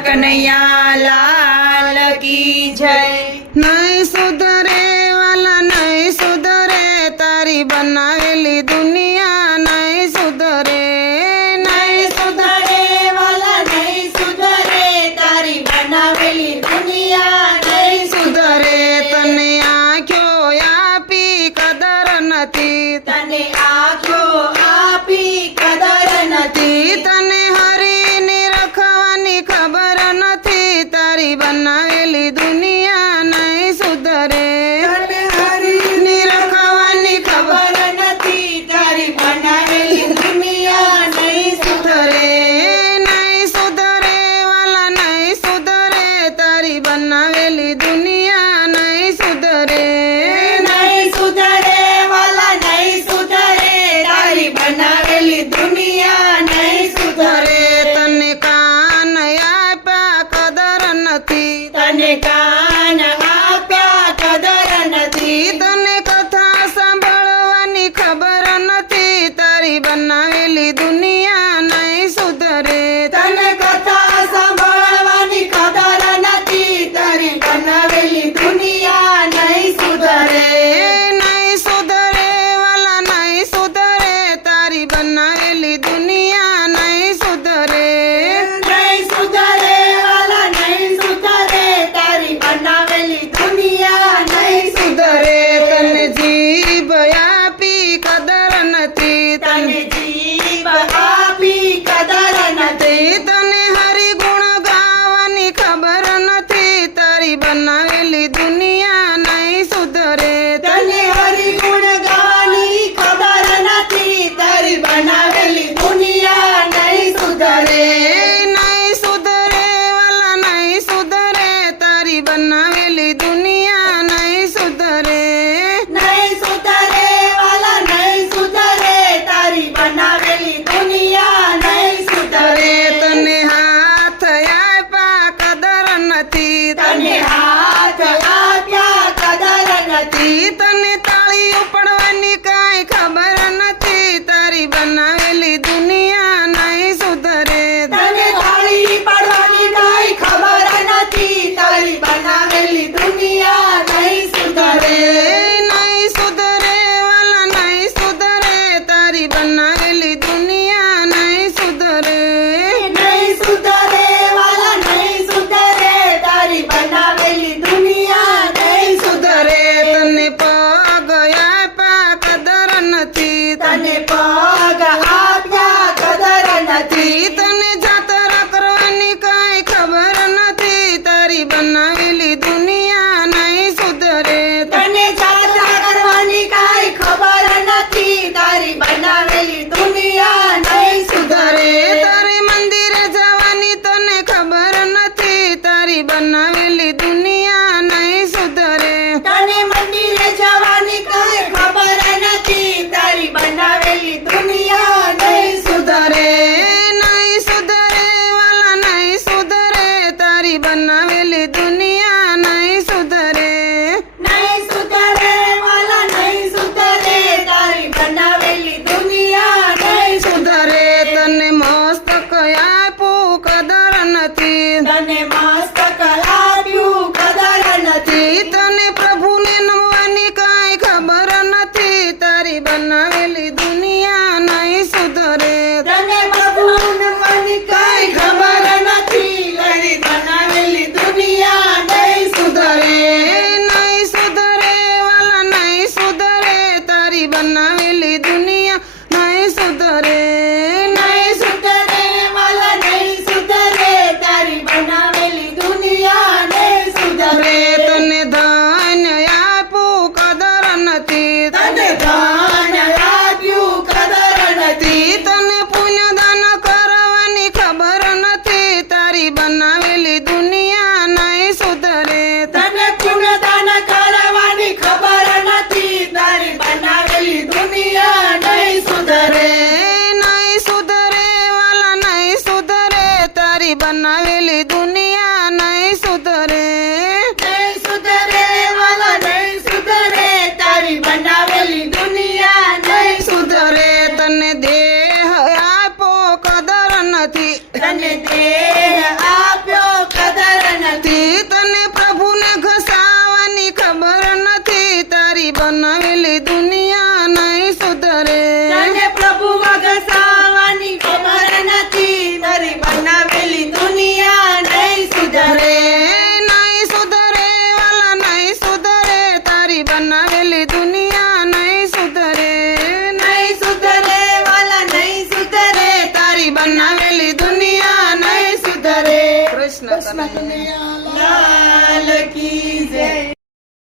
કનૈયા લાલ કી જય. નહીં સુધરે વાલા નહીં સુધરે તારી બનાવેલી દુનિયા નહીં સુધરે નહીં સુધરે વાલા નહીં સુધરે તારી બનાવેલી દુનિયા બનાવેલી દુનિયા